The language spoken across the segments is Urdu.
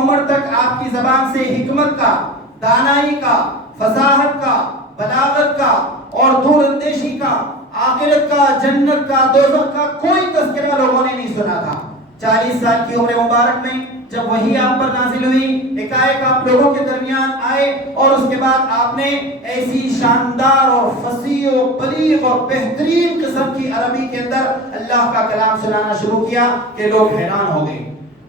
عمر تک آپ کی زبان سے حکمت کا، دانائی کا، فصاحت کا، بلاغت کا اور دور اندیشی کا، آخرت کا، جنت کا، دوزخ کا کوئی تذکرہ لوگوں نے نہیں سنا تھا۔ 40 سال کی عمر مبارک میں جب وحی آپ پر نازل ہوئی، ایک آپ لوگوں کے درمیان آئے اور اس کے بعد آپ نے ایسی شاندار اور فصیح و بلیغ اور بہترین قسم کی عربی کے اندر اللہ کا کلام سنانا شروع کیا کہ لوگ حیران ہو گئے۔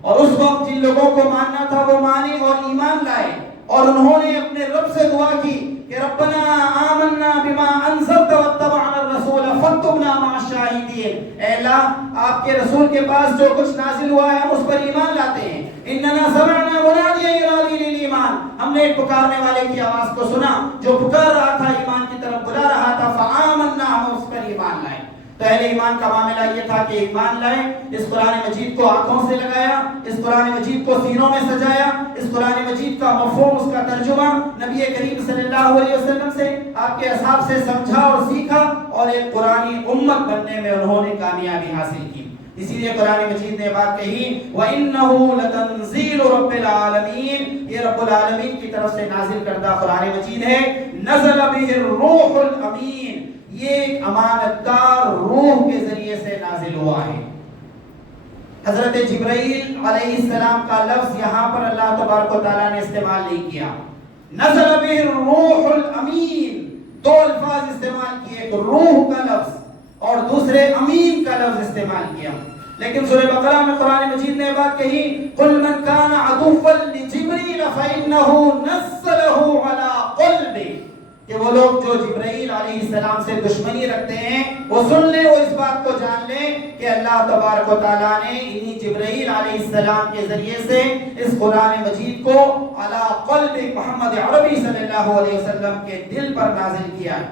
اور اس وقت جن لوگوں کو ماننا تھا وہ مانے اور ایمان لائے، اور انہوں نے اپنے رب سے دعا کی کہ ربنا آمنا بما انزلت واتبعنا الرسول فاکتبنا مع الشاہدین، اے اللہ آپ کے رسول کے پاس جو کچھ نازل ہوا ہے ہم اس پر ایمان لاتے ہیں۔ اننا سمعنا منادیا ینادی للایمان، ہم نے ایک پکارنے والے کی آواز کو سنا جو پکار رہا تھا، ایمان کی طرف بلا رہا تھا، فآمنا، ہم اس پر ایمان لائے۔ تو اہل ایمان کا معاملہ یہ تھا کہ ایمان لائے، اس قرآن مجید کو آنکھوں سے لگایا، اس قرآن مجید کو سینوں میں سجایا، اس قرآن مجید کا مفہوم، اس کا ترجمہ نبی کریم صلی اللہ علیہ وسلم سے، آپ کے اصحاب سے سمجھا اور سیکھا، اور ایک قرآنی امت بننے میں انہوں نے کامیابی حاصل کی۔ اسی لیے قرآن مجید نے بات کہی وَإِنَّهُ لَتَنزِيلُ رَبِّ الْعَالَمِينَ، یہ رب العالمین کی طرف سے نازل کردہ قرآن مجید ہے۔ نزل بِهِ الرُّوحُ الْأَمِينُ، یہ ایک امانت دار روح کے ذریعے سے نازل ہوا ہے۔ حضرت جبرائیل علیہ السلام کا لفظ یہاں پر اللہ تبارک و تعالیٰ نے استعمال نہیں کیا۔ نزل بِهِ الرُّوحُ الْأَمِينُ، دو الفاظ استعمال کیے، ایک روح کا لفظ اور دوسرے امین کا لفظ استعمال کیا۔ لیکن سورہ بقرہ میں قرآن مجید نے بات کہی قُلْ مَنْ كَانَ عَدُوًّا لِجِبْرِيلَ فَإِنَّهُ نَزَّلَهُ عَلَىٰ قَلْبِهِ، کہ وہ لوگ جو جبرائیل علیہ السلام سے دشمنی رکھتے ہیں وہ سن لیں، وہ اس بات کو جان لیں کہ اللہ تبارک و تعالیٰ نے انہی جبرائیل علیہ السلام کے ذریعے سے اس قرآن مجید کو علی قلب محمد عربی صلی اللہ علیہ وسلم کے دل پر نازل کیا ہے۔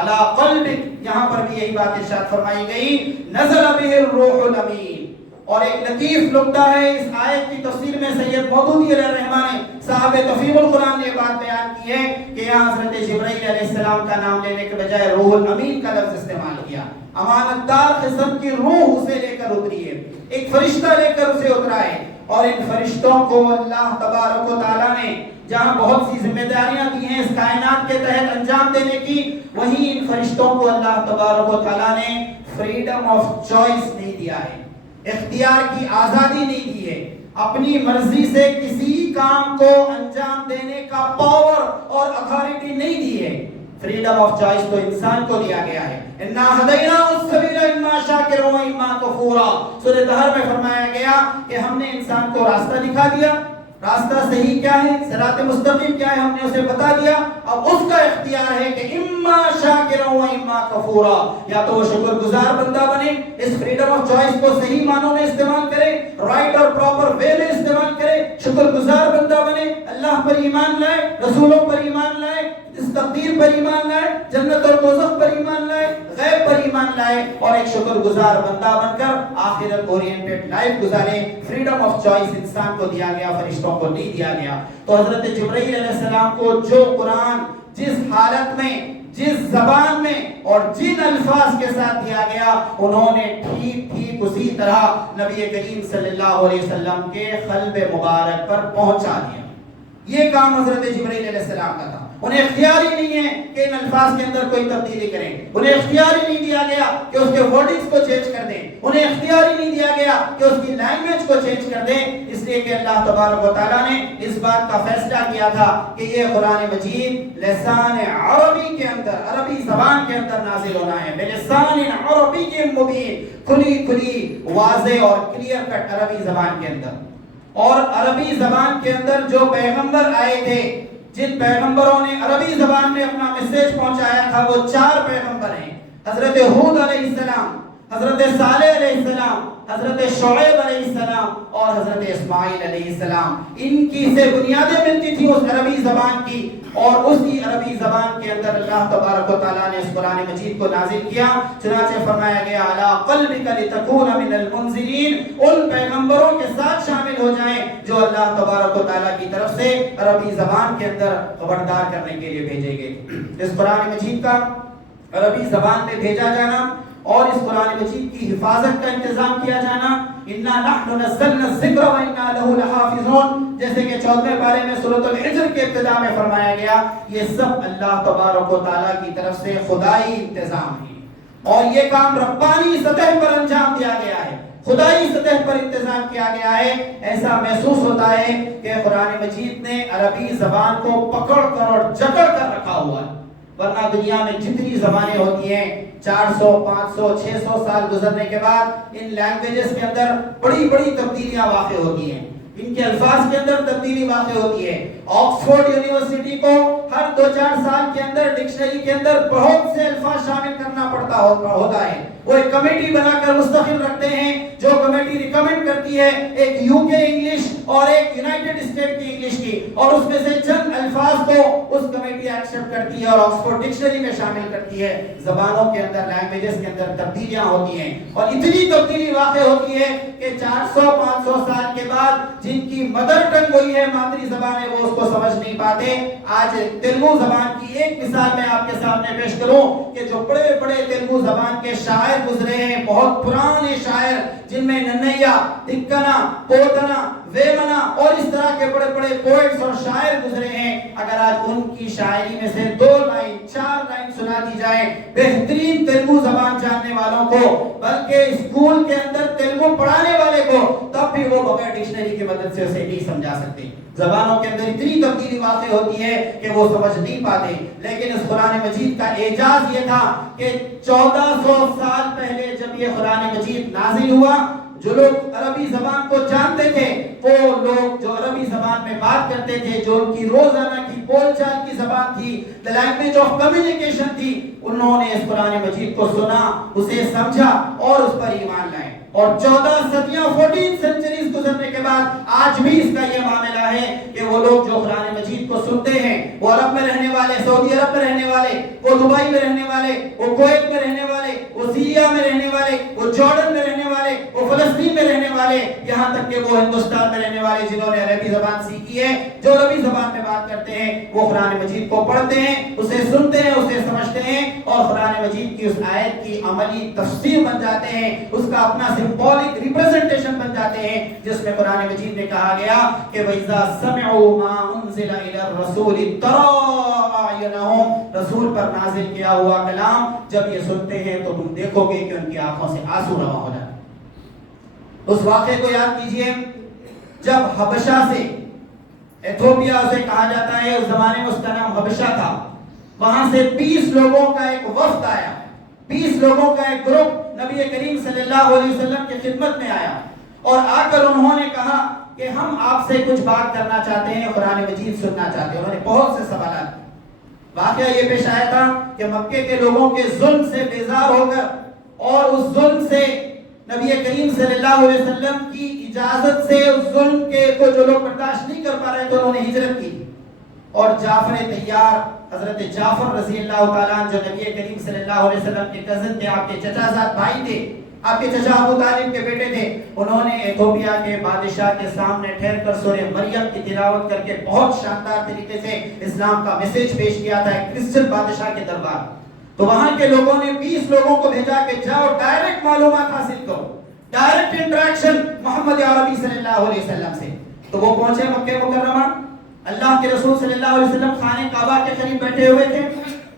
علی قلب، یہاں پر بھی یہی بات ارشاد فرمائی گئی نزل بہ الروح الامین۔ اور ایک لطیف نکتہ ہے اس آیت کی تفسیر میں، سید مودودی علیہ الرحمہ نے، صاحب تفہیم القرآن نے بات بیان کی ہے کہ یہاں حضرت جبرائیل علیہ السلام کا نام لینے کے بجائے روح الامین کا لفظ استعمال کیا۔ امانت دار قسم کی روح اسے لے کر اتری ہے، ایک فرشتہ لے کر اسے اترا ہے، اور ان فرشتوں کو اللہ تبارک و تعالیٰ نے جہاں بہت سی ذمہ داریاں دی ہیں اس کائنات کے تحت انجام دینے کی، وہیں ان فرشتوں کو اللہ تبارک و تعالیٰ نے فریڈم آف چوائس نہیں دیا ہے، اختیار کی آزادی نہیں دی ہے، اپنی مرضی سے کسی کام کو انجام دینے کا پاور اور اتھارٹی نہیں دی ہے۔ فریڈم آف چوائس تو انسان کو دیا گیا ہے۔ اِنَّا هَدَيْنَاهُ السَّبِيلَ إِمَّا شَاكِرًا وَإِمَّا كَفُورًا، سورہ طہر میں فرمایا گیا کہ ہم نے انسان کو راستہ دکھا دیا، راستہ صحیح کیا ہے، صراط مستقیم کیا ہے، ہم نے اسے بتا دیا۔ اب اس کا اختیار ہے کہ اما شاکرا و اما کفورا، یا تو وہ شکر گزار بندہ بنے، اس فریڈم آف چوائس کو صحیح معنوں میں استعمال کرے، رائٹ اور پراپر وے میں استعمال کرے، شکر گزار بندہ بنے، اللہ پر ایمان لائے، رسولوں پر ایمان لائے، اس تقدیر پر ایمان لائے، جنت اور دوزخ پر ایمان لائے، غیب پر ایمان لائے، اور ایک شکر گزار بندہ بن کر آخرت اورینٹڈ لائف گزارے۔ فریڈم آف چوائس انسان کو دیا گیا، فرشتوں کو نہیں دیا گیا۔ تو حضرت جبرائیل علیہ السلام کو جو قرآن جس حالت میں، جس زبان میں اور جن الفاظ کے ساتھ دیا گیا، انہوں نے ٹھیک ٹھیک اسی طرح نبی کریم صلی اللہ علیہ وسلم کے قلب مبارک پر پہنچا دیا۔ یہ کام حضرت جبرائیل علیہ السلام کا تھا۔ انہیں اختیار ہی نہیں ہے کہ ان الفاظ کے اندر کوئی تبدیلی کریں، انہیں اختیار ہی نہیں دیا گیا کہ اس کے ورڈنگز کو چینج کر دیں، انہیں اختیار ہی نہیں دیا گیا کہ اس کی لینگویج کو چینج کر دیں، اس لیے کہ اللہ تبارک و تعالیٰ نے اس بات کا فیصلہ کیا تھا کہ یہ قرآن مجید لسان عربی کے اندر، عربی زبان کے اندر نازل ہونا ہے، بلسان عربی مبین، کھلی کھلی واضح اور کلیئر کٹ عربی زبان کے اندر۔ اور عربی زبان کے اندر جو پیغمبر آئے تھے، جن پیغمبروں نے عربی زبان میں اپنا میسیج پہنچایا تھا، وہ 4 پیغمبر ہیں، حضرت ہود علیہ السلام، حضرت صالح علیہ السلام، حضرت شعیب علیہ السلام اور حضرت اسماعیل علیہ السلام۔ ان کی سے بنیادیں ملتی تھی اس عربی زبان کی، اور اس کی عربی زبان کے اندر اللہ تبارک و تعالیٰ نے اس قرآن مجید کو نازل کیا۔ چنانچہ فرمایا گیا علی قلبک لتکون من المنذرین، ان پیغمبروں کے ساتھ شامل ہو جائیں جو اللہ تبارک و تعالیٰ کی طرف سے عربی زبان کے اندر خبردار کرنے کے لیے بھیجے گئے۔ اس قرآن مجید کا عربی زبان میں بھیجا جانا اور اس قرآن مجید کی حفاظت کا انتظام کیا جانا. اِنَّا نَحْنُ نَزَّلْنَا الذِّكْرَ وَإِنَّا لَهُ لَحَافِظُونَ، جیسے کہ 14ویں پارے میں سورۃ الحجر کے ابتدا میں فرمایا گیا، یہ سب اللہ تبارک و تعالیٰ کی طرف سے خدائی انتظام ہے، اور یہ کام ربانی سطح پر انجام دیا گیا ہے، خدائی سطح پر انتظام کیا گیا ہے. ایسا محسوس ہوتا ہے کہ قرآن مجید نے عربی زبان کو پکڑ کر اور جکڑ کر رکھا ہوا ہے. ورنہ دنیا میں جتنی زبانیں ہوتی ہیں 400 500 600 سال گزرنے کے بعد ان لینگویجز کے اندر بڑی بڑی تبدیلیاں واقع ہوتی ہیں، ان کے الفاظ کے اندر تبدیلی واقع ہوتی ہے. آکسفورڈ یونیورسٹی کو ہر 2-4 سال کے اندر ڈکشنری کے اندر بہت سے الفاظ شامل کرنا ہوتا ہے. وہ ایک کمیٹی بنا کر مستقل رکھتے ہیں، جو کمیٹی ریکمینڈ کرتی ہے ایک یو کے انگلش اور ایک یونائٹڈ اسٹیٹ کی انگلش کی، اور اس میں سے چند الفاظ کو اس کمیٹی ایکسپٹ کرتی ہے اور آکسفورڈ ڈکشنری میں شامل کرتی ہے. زبانوں کے اندر، لینگویجز کے اندر تبدیلیاں ہوتی ہیں، اور اتنی تبدیلی واقع ہوتی ہے کہ 400-500 سال کے بعد جن کی مدر ٹنگ وہی ہے، مادری زبان ہے، وہ اس کو سمجھ نہیں پاتے. آج تیلگو زبان کی ایک مثال میں آپ کے سامنے پیش کروں کہ جو بڑے بڑے تیلگو زبان کے شاعر گزرے ہیں، بہت پرانے شاعر جن میں ننیا، تکنا، پوتنا، ویمنا اور اس طرح کے بڑے بڑے پوئٹس اور شاعر گزرے ہیں، اگر آج ان کی شاعری میں سے 2 لائن 4 لائن سنا دی جائے بہترین تیلگو زبان جاننے والوں کو، بلکہ اسکول کے اندر تیلگو پڑھانے والے کو، تب بھی وہ بغیر ڈکشنری کی مدد سے اسے نہیں سمجھا سکتے. زبانوں کے اندر اتنی تبدیلی واقع ہوتی ہے کہ وہ سمجھ نہیں پاتے. لیکن اس قرآن مجید کا اعجاز یہ تھا کہ 1400 سال پہلے جب یہ قرآن مجید نازل ہوا، جو لوگ عربی زبان کو جانتے تھے، وہ لوگ جو عربی زبان میں بات کرتے تھے، جو ان کی روزانہ کی بول چال کی زبان تھی، the language of communication تھی، انہوں نے اس قرآن مجید کو سنا، اسے سمجھا اور اس پر ایمان لائے. اور 14 صدیاں 14 سینچریز گزرنے کے بعد آج بھی اس کا یہ معاملہ ہے کہ وہ لوگ جو قرآن مجید کو سنتے ہیں، وہ عرب میں رہنے والے، سعودی عرب میں رہنے والے، وہ دبئی میں رہنے والے، وہ کویت میں رہنے والے، وہ سیریا میں رہنے والے، وہ جارڈن میں رہنے والے، وہ فلسطین میں رہنے والے، یہاں تک کہ وہ ہندوستان میں رہنے والے جنہوں نے عربی زبان سیکھی ہے، جو عربی زبان میں بات کرتے ہیں، وہ قرآن مجید کو پڑھتے ہیں، اسے سنتے ہیں، اسے سمجھتے ہیں، اور قرآن مجید کی اس آیت کی عملی تفسیر بن جاتے ہیں، اس کا اپنا سمبولک ریپرزنٹیشن بن جاتے ہیں، جس میں قرآن مجید میں کہا گیا کہ وَإِذَا سَمِعُوا مَا أُنزِلَ إِلَى الرَّسُولِ تَرَىٰ أَعْيُنَهُمْ، رسول پر نازل کیا ہوا کلام جب یہ سنتے ہیں تو تم دیکھو گے کہ ان کی آنکھوں سے آنسو رواں ہو جاتے. اس واقعے کو یاد کیجئے جب حبشہ سے، ایتھوپیا اسے کہا جاتا ہے، اس زمانے میں اس کا نام حبشہ تھا، وہاں سے 20 لوگوں کا ایک وفد آیا، 20 لوگوں کا ایک گروپ نبی کریم صلی اللہ علیہ وسلم کی خدمت میں آیا، اور آ کر انہوں نے کہا کہ ہم آپ سے کچھ بات کرنا چاہتے ہیں، قرآن مجید سننا چاہتے ہیں. انہوں نے بہت سے سوالات. واقعہ یہ پیش آیا تھا کہ مکے کے لوگوں کے ظلم سے بیزار ہو کر اور اس ظلم سے نبی کریم صلی اللہ علیہ وسلم کی اجازت سے اس ظلم کو جو لوگ برداشت نہیں کر پا رہے تھے، انہوں نے ہجرت کی. اور جعفر طیار، حضرت جعفر رضی اللہ تعالیٰ جو نبی کریم صلی اللہ علیہ وسلم کے کزن تھے، آپ کے چچا زاد بھائی تھے، آپ کے چچا ابو طالب کے بیٹے تھے، انہوں نے ایتھوپیا کے بادشاہ کے سامنے ٹھہر کر سورہ مریم کی تلاوت کر کے بہت شاندار طریقے سے اسلام کا میسج پیش کیا تھا ایک کرسچن بادشاہ کے دربار. تو وہاں کے لوگوں نے 20 لوگوں کو بھیجا کہ جاؤ ڈائریکٹ معلومات حاصل کرو، ڈائریکٹ انٹریکشن محمد عربی صلی اللہ علیہ وسلم سے. تو وہ پہنچے مکہ مکرمہ، اللہ کے رسول صلی اللہ علیہ وسلم خانہ کعبہ کے قریب بیٹھے ہوئے تھے.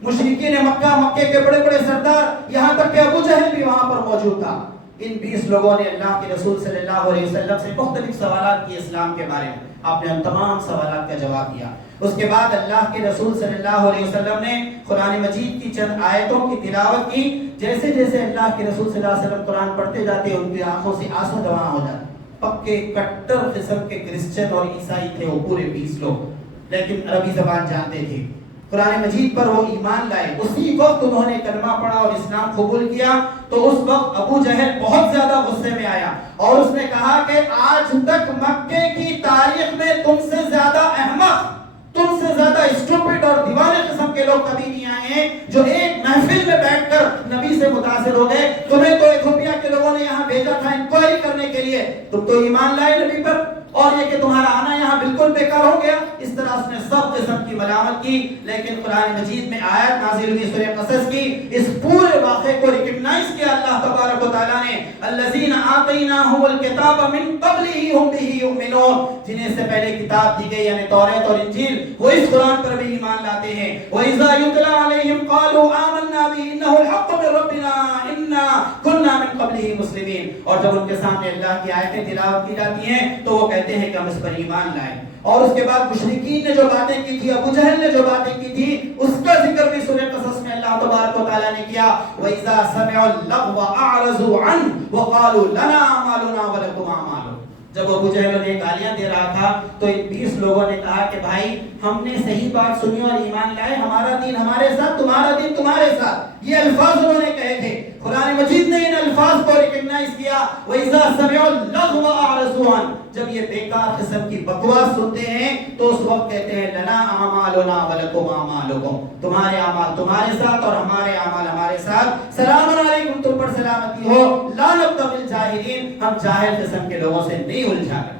مشرکین مکہ، مکے کے بڑے بڑے سردار، یہاں تک کہ ابو جہل بھی وہاں پر موجود تھا. ان 20 لوگوں نے اللہ کے رسول صلی اللہ علیہ وسلم سے مختلف سوالات کیے اسلام کے بارے میں. آپ نے ان تمام سوالات کا جواب دیا. اس کے بعد اللہ کے رسول صلی اللہ علیہ وسلم نے قرآن مجید کی چند آیتوں کی تلاوت کی. جیسے جیسے اللہ کے رسول صلی اللہ علیہ وسلم قرآن پڑھتے جاتے، ان کی آنکھوں سے آنسو رواں ہو جاتے. پکے کٹر قسم کے کرسچن اور عیسائی تھے وہ پورے 20 لوگ، لیکن عربی زبان جانتے تھے. قرآن مجید پر وہ ایمان لائے. اسی وقت انہوں نے کلمہ پڑھا اور اسلام قبول کیا. تو اس وقت ابو جہل بہت زیادہ غصے میں آیا اور اس نے کہا کہ آج تک مکے کی تاریخ میں تم سے زیادہ احمق، تم سے زیادہ اسٹوپڈ اور دیوانے قسم کے لوگ کبھی نہیں آئے ہیں جو ایک محفل میں بیٹھ کر نبی سے متاثر ہو گئے. تمہیں تو ایتھوپیا کے لوگوں نے یہاں بھیجا تھا انکوائری کرنے کے لیے، تم تو ایمان لائے نبی پر، اور یہ کہ تمہارا آنا یہاں بالکل بیکار ہو گیا. اس طرح اس نے سب قسم کی ملامت کی، لیکن قرآن مجید میں آیت نازل ہوئی سورہ قصص کی، اس پورے واقعے کو ریکگنائز کیا اللہ تبارک و تعالیٰ نے، الذین آتیناہم الکتاب من قبلہ ہم بہ یؤمنون، جنہیں سے پہلے کتاب دی گئی یعنی توریت اور انجیل، وہ اس قرآن پر بھی ایمان لاتے ہیں۔ وَإِذَا يُتْلَى عَلَيْهِمْ قَالُوا آمَنَّا بِهِ إِنَّهُ الْحَقُّ مِن رَّبِّنَا إِنَّا كُنَّا مِن قَبْلِهِ مُسْلِمِينَ، اور جب ان کے سامنے اللہ کی آیتیں تلاوت کی جاتی ہیں تو وہ کہتے ہیں کہ ہم اس پر ایمان لائے۔ اور اس کے بعد مشرکین نے جو باتیں کی تھی، ابو جہل نے جو باتیں کی تھی، اس کا ذکر بھی سورہ قصص میں اللہ تبارک و تعالیٰ نے کیا، وَإِذَا سَمِعُوا اللَّغْوَ أَعْرَضُوا عَنْهُ وَقَالُوا لَنَا أَعْمَالُنَا وَلَكُمْ أَعْمَالُكُمْ۔ جب ابو جہل نے گالیاں دے رہا تھا تو 20 لوگوں نے کہا کہ بھائی ہم نے صحیح بات سنی اور ایمان لائے، ہمارا دین ہمارے ساتھ، تمہارا دین تمہارے ساتھ، یہ الفاظ انہوں نے کہے تھے۔ قرآن مجید نے ان الفاظ کو ریکگنائز کیا، وَإِذَا سَمِعُوا اللَّغْوَ أَعْرَضُوا عَنْهُ، جب یہ بیکار قسم کی بکواس سنتے ہیں تو اس وقت کہتے ہیں لنا اعمالنا ولکم اعمالکم، تمہارے اعمال تمہارے ساتھ اور ہمارے اعمال ہمارے ساتھ، سلام علیکم، تم پر سلامتی ہو، لا نبتغی الجاہلین، ہم جاہل قسم کے لوگوں سے نہیں الجھا کر۔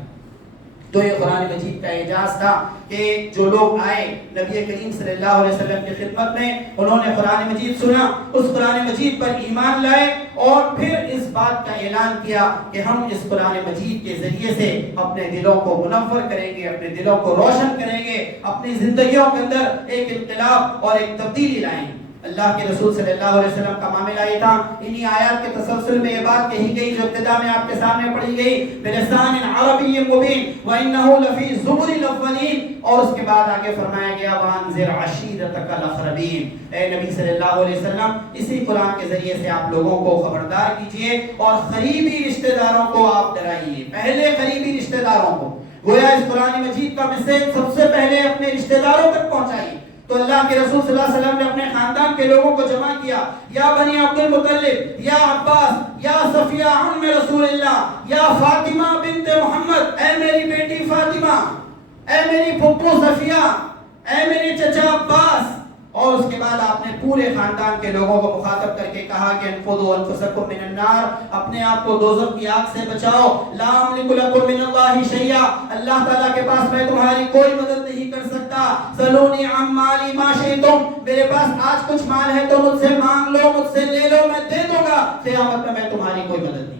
تو یہ قرآن مجید کا اعجاز تھا کہ جو لوگ آئے نبی کریم صلی اللہ علیہ وسلم کی خدمت میں، انہوں نے قرآن مجید سنا، اس قرآن مجید پر ایمان لائے اور پھر اس بات کا اعلان کیا کہ ہم اس قرآن مجید کے ذریعے سے اپنے دلوں کو منور کریں گے، اپنے دلوں کو روشن کریں گے، اپنی زندگیوں کے اندر ایک انقلاب اور ایک تبدیلی لائیں گے۔ اللہ کے رسول صلی اللہ علیہ وسلم کا معاملہ یہ تھا، انہی آیات کے تسلسل میں یہ بات کہی گئی جو ابتدا میں آپ کے سامنے پڑھی گئی، بلسان عربی مبین وَإِنَّهُ لَفِي زُبُرِ الْأَوَّلِينَ، اور اس کے بعد آگے فرمایا گیا وَأَنذِرْ عَشِيرَتَكَ الْأَقْرَبِينَ، اے نبی صلی اللہ علیہ وسلم اسی قرآن کے ذریعے سے آپ لوگوں کو خبردار کیجئے اور قریبی رشتہ داروں کو آپ ڈرائیے، پہلے قریبی رشتہ داروں کو، گویا اس قرآن مجید کا میسج سب سے پہلے اپنے رشتہ داروں تک پہنچائیے۔ تو اللہ کے رسول صلی اللہ علیہ وسلم نے اپنے خاندان کے لوگوں کو جمع کیا، یا بنی عبد المطلب، یا عباس، یا صفیہ ام رسول اللہ، یا فاطمہ بنت محمد، اے میری بیٹی فاطمہ، اے میری پھپھو صفیہ، اے میرے چچا عباس، اور اس کے بعد آپ نے پورے خاندان کے لوگوں کو مخاطب کر کے کہا کہ انفضوا انفسکم من النار، اپنے آپ کو دوزخ کی آگ سے بچاؤ، لا املک لکم من اللہ شیئا، اللہ تعالیٰ کے پاس میں تمہاری کوئی مدد نہیں کر سکتا، سلونی عن مالی ما شئتم، میرے پاس آج کچھ مال ہے تو مجھ سے مانگ لو، مجھ سے لے لو، میں دے دوں گا، قیامت میں تمہاری کوئی مدد نہیں۔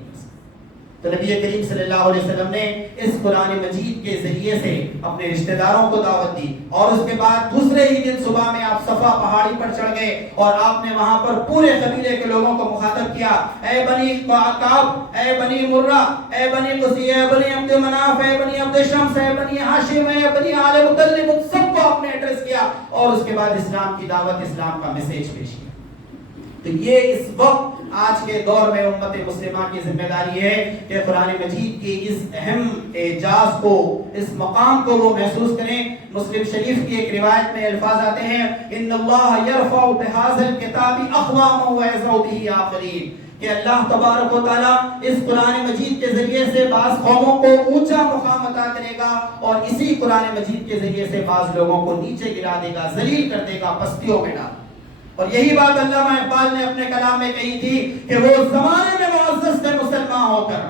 تو نبی کریم صلی اللہ علیہ وسلم نے اس قرآن مجید کے ذریعے سے اپنے رشتہ داروں کو دعوت دی، اور اس کے بعد دوسرے ہی دن صبح میں آپ صفا پہاڑی پر چڑھ گئے اور آپ نے وہاں پر پورے قبیلے کے لوگوں کو مخاطب کیا، اے بنی کعب، اے بنی مرہ، اے بنی قصی، اے بنی عبد مناف، اے بنی عبد شمس، اے بنی ہاشم، اے بنی آل مطلب، سب کو آپ نے ایڈریس کیا اور اس کے بعد اسلام کی دعوت، اسلام کا میسج پیش کیا۔ تو یہ اس وقت آج کے دور میں امت مسلمہ کی ذمہ داری ہے کہ قرآن مجید کی اس اہم اعجاز کو، اس مقام کو وہ محسوس کریں۔ مسلم شریف کی ایک روایت میں الفاظ آتے ہیں، ان اللہ یرفع بہذا الکتاب اقواما ویضع بہ آخرین، کہ اللہ تبارک و تعالیٰ اس قرآن مجید کے ذریعے سے بعض قوموں کو اونچا مقام عطا کرے گا اور اسی قرآن مجید کے ذریعے سے بعض لوگوں کو نیچے گرا دے گا، ذلیل کر دے گا، پستیوں میں ڈال۔ اور یہی بات علامہ اقبال نے اپنے کلام میں کہی تھی کہ وہ زمانے میں معزز تھے مسلمان ہو کر،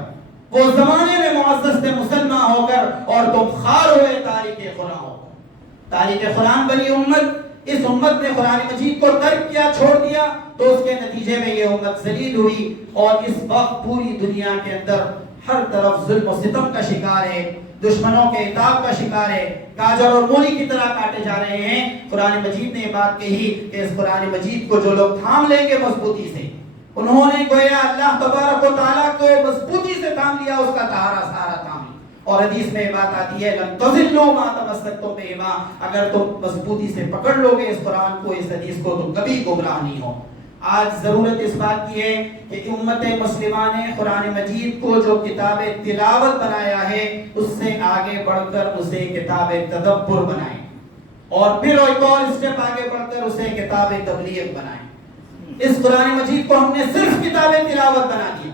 وہ زمانے میں معزز تھے مسلمان ہو کر، اور تم خار ہوئے تاریخ قرآن ہو کر۔ تاریخ قرآن بنی امت، اس امت نے قرآن مجید کو ترک کیا، چھوڑ دیا، تو اس کے نتیجے میں یہ امت ذلیل ہوئی اور اس وقت پوری دنیا کے اندر ہر طرف ظلم و ستم کا شکار ہے، دشمنوں کے عتاب کا شکار ہے، گاجر اور مولی کی طرح کاٹے جا رہے ہیں۔ قرآن مجید نے یہ بات کہی کہ اس قرآن مجید کو جو لوگ تھام لیں گے مضبوطی سے، انہوں نے گویا اللہ تبارک و تعالیٰ کو مضبوطی سے تھام لیا، اس کا سہارا تھام لیا۔ اور حدیث میں یہ بات آتی ہے لن تضلوا ما تمسکتم بہما، اگر تم مضبوطی سے پکڑ لو گے اس قرآن کو، اس حدیث کو، تم کبھی گمراہ نہیں ہو۔ آج ضرورت اس بات کی ہے کہ امت مسلمہ نے قرآن مجید کو جو کتاب تلاوت بنایا ہے اس سے آگے بڑھ کر اسے کتاب تدبر بنائیں، اور پھر ایک اور اسٹیپ آگے بڑھ کر اسے کتاب تبلیغ بنائیں۔ اس قرآن مجید کو ہم نے صرف کتاب تلاوت بنا دیا۔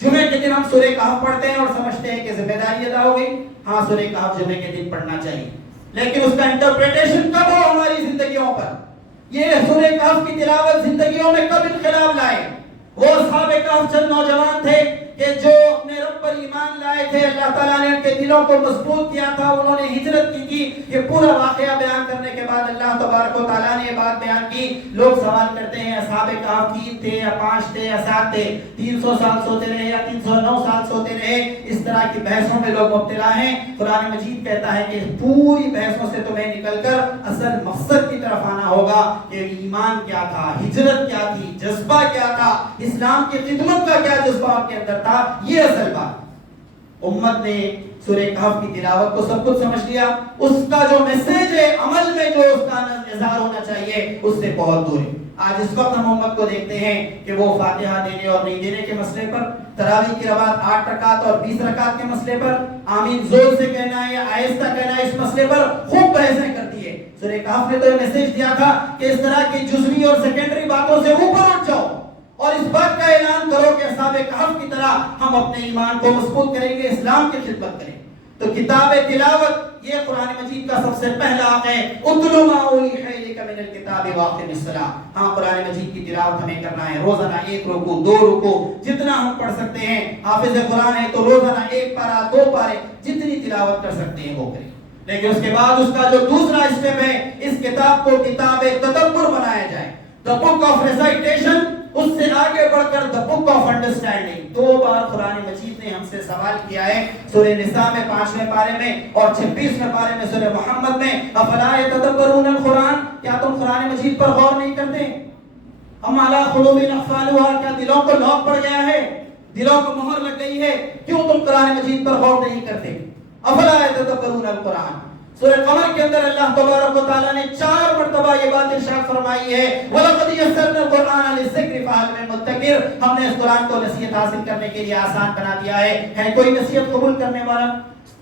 جمعے کے دن ہم سورہ کہف پڑھتے ہیں اور سمجھتے ہیں کہ ذمہ داری ادا ہو گئی، ہاں سورہ کہف جمعے کے دن پڑھنا چاہیے، لیکن اس کا انٹرپریٹیشن کب ہو ہماری زندگیوں پر؟ یہ سورہ کہف کی تلاوت زندگیوں میں کب انقلاب لائے؟ وہ اصحاب کہف چند نوجوان تھے کہ جو اپنے رب پر ایمان لائے تھے، اللہ تعالیٰ نے ان کے دلوں کو مضبوط کیا تھا، انہوں نے ہجرت کی تھی. یہ پورا واقعہ بیان کرنے کے بعد اللہ تبارک و تعالیٰ نے یہ بات بیان کی. لوگ سوال کرتے ہیں اصحاب کہف 3 تھے یا 5 تھے یا 7 تھے، 300 سال سوتے رہے یا 309 سال سوتے رہے. اس طرح کی بحثوں میں لوگ مبتلا ہیں. قرآن مجید کہتا ہے کہ پوری بحثوں سے تمہیں نکل کر اصل مقصد کی طرف آنا ہوگا کہ ایمان کیا تھا، ہجرت کیا تھی، جذبہ کیا تھا، اسلام کی خدمت کا کیا جذبہ آپ کے اندر تھا. یہ اصل بات. امت نے سورہ کہف کی تلاوت کو سب کچھ سمجھ لیا. اس کا جو میسج ہے، عمل میں جو اس کا اظہار ہونا چاہیے، اس سے بہت دور ہے. آج اس وقت ہم امت کو دیکھتے ہیں کہ وہ فاتحہ دینے اور نہیں دینے کے مسئلے پر، تراویح کی روایت 8 رکعت اور 20 رکعت کے مسئلے پر، آمین زور سے کہنا ہے یا آہستہ کہنا ہے، اس مسئلے پر خوب بحثیں کرتی ہے. سورہ کہف نے تو یہ میسج دیا تھا کہ اس طرح کی جزوی اور سیکنڈری باتوں سے اوپر اٹھ جاؤ اور اس بات کا اعلان کرو کہ اصحاب کہف کی طرح ہم اپنے ایمان کو مضبوط کریں گے، اسلام کی خدمت کریں. تو کتاب تلاوت یہ قرآن مجید کا سب سے پہلا حق ہے. اتلو ما اوحی الیک من الکتاب واقم الصلاۃ. ہاں، قرآن مجید کی تلاوت ہمیں کرنا ہے. روزانہ 1 رکوع 2 رکوع جتنا ہم پڑھ سکتے ہیں. حافظ قرآن ہے تو روزانہ 1 پارہ 2 پارے جتنی تلاوت کر سکتے ہیں وہ کریں. لیکن اس کے بعد اس کا جو دوسرا اسٹیپ ہے، اس کتاب کو کتاب تدبر بنایا جائے. The book of recitation. اس سے آگے بڑھ کر the book of understanding. 2 بار قرآن مجید نے ہم سے سوال کیا ہے، سورہ نساء میں 5ویں پارے میں اور 26ویں پارے میں سورہ محمد میں. افلا یتدبرون القرآن. کیا تم قرآن مجید پر غور نہیں کرتے؟ ام علی قلوب اقفالها. کیا دلوں کو لاک پڑ گیا ہے، دلوں کو مہر لگ گئی ہے؟ کیوں تم قرآن مجید پر غور نہیں کرتے؟ افلا یتدبرون القرآن. سورہ قمر کے اندر اللہ تبارک و تعالیٰ نے 4 مرتبہ یہ بات ارشاد فرمائی ہے، وَلَقَدْ يَسَّرْنَا الْقُرْآنَ لِلذِّكْرِ فَهَلْ مِن مُدَّكِرٍ. ہم نے اس قرآن کو نصیحت حاصل کرنے کے لیے آسان بنا دیا ہے کوئی نصیحت قبول کرنے والا؟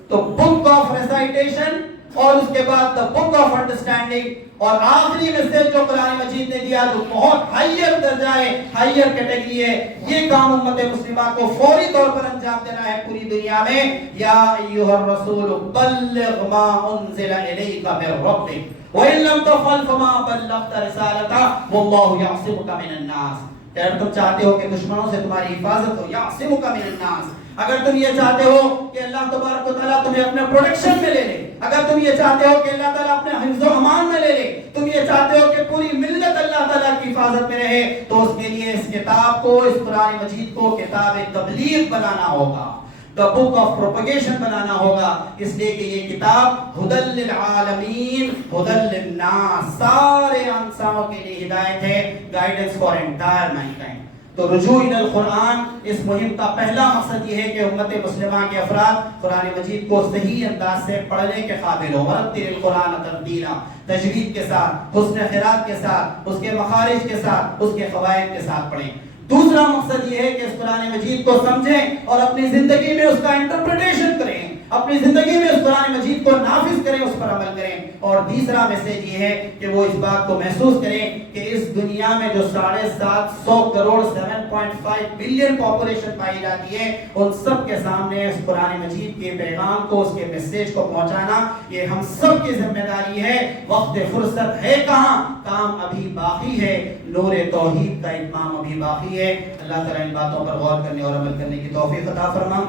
تو بک آف ریسائٹیشن اور اس کے بعد دا بک آف انڈرسٹینڈنگ، اور آخری میسج جو قرآن مجید نے دیا جو بہت ہائیر درجہ ہے، ہائیر کیٹیگری ہے. یہ کام امت مسلمہ کو فوری طور پر انجام دینا ہے پوری دنیا میں. یا ایھا الرسول بلغ ما انزل الیک من ربک وان لم تفعل فما بلغت رسالتہ واللہ یعصمک من الناس. اگر تم چاہتے ہو کہ دشمنوں سے تمہاری حفاظت ہو، یعصمک من الناس. اگر تم یہ چاہتے ہو کہ اللہ تبارک و تعالیٰ تمہیں اپنے پروٹیکشن میں لے لے، اگر تم یہ چاہتے ہو کہ اللہ تعالیٰ اپنے حفظ و امان میں لے لے، تم یہ چاہتے ہو کہ پوری ملت اللہ تعالیٰ کی حفاظت میں رہے، تو اس کے لیے اس کتاب کو، اس قرآن مجید کو کتاب تبلیغ بنانا ہوگا، the book of propagation بنانا ہوگا. اس لیے کہ یہ کتاب ہدی للعالمین ہدی للناس، سارے انسانوں کے لیے ہدایت ہے، گائیڈنس فار انٹائر مینکائنڈ. تو رجوع الی القرآن، اس مہم کا پہلا مقصد یہ ہے کہ امت مسلمہ کے افراد قرآن مجید کو صحیح انداز سے پڑھنے کے قابل ہوں. ورتل القرآن ترتیلا، تجوید کے ساتھ، حسن قرات کے ساتھ، اس کے مخارج کے ساتھ، اس کے قواعد کے ساتھ پڑھیں. دوسرا مقصد یہ ہے کہ اس قرآن مجید کو سمجھیں اور اپنی زندگی میں اس کا انٹرپریٹیشن کریں، اپنی زندگی میں اس قرآن مجید کو نافذ کریں، اس پر عمل کریں. اور تیسرا میسج یہ ہے کہ وہ اس بات کو محسوس کریں کہ اس دنیا میں جو 750 کروڑ 7.5 بلین پاپولیشن پائی جاتی ہے، ان سب کے سامنے اس قرآن مجید کے پیغام کو، اس کے میسج کو پہنچانا یہ ہم سب کی ذمہ داری ہے. وقت فرصت ہے کہاں، کام ابھی باقی ہے، نور توحید کا اتمام ابھی باقی ہے. اللہ تعالیٰ ان باتوں پر غور کرنے اور عمل کرنے کی توفیق عطا فرما.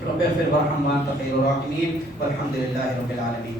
رب اغفر وارحم وانت خیر الراحمین والحمد للہ رب العالمین.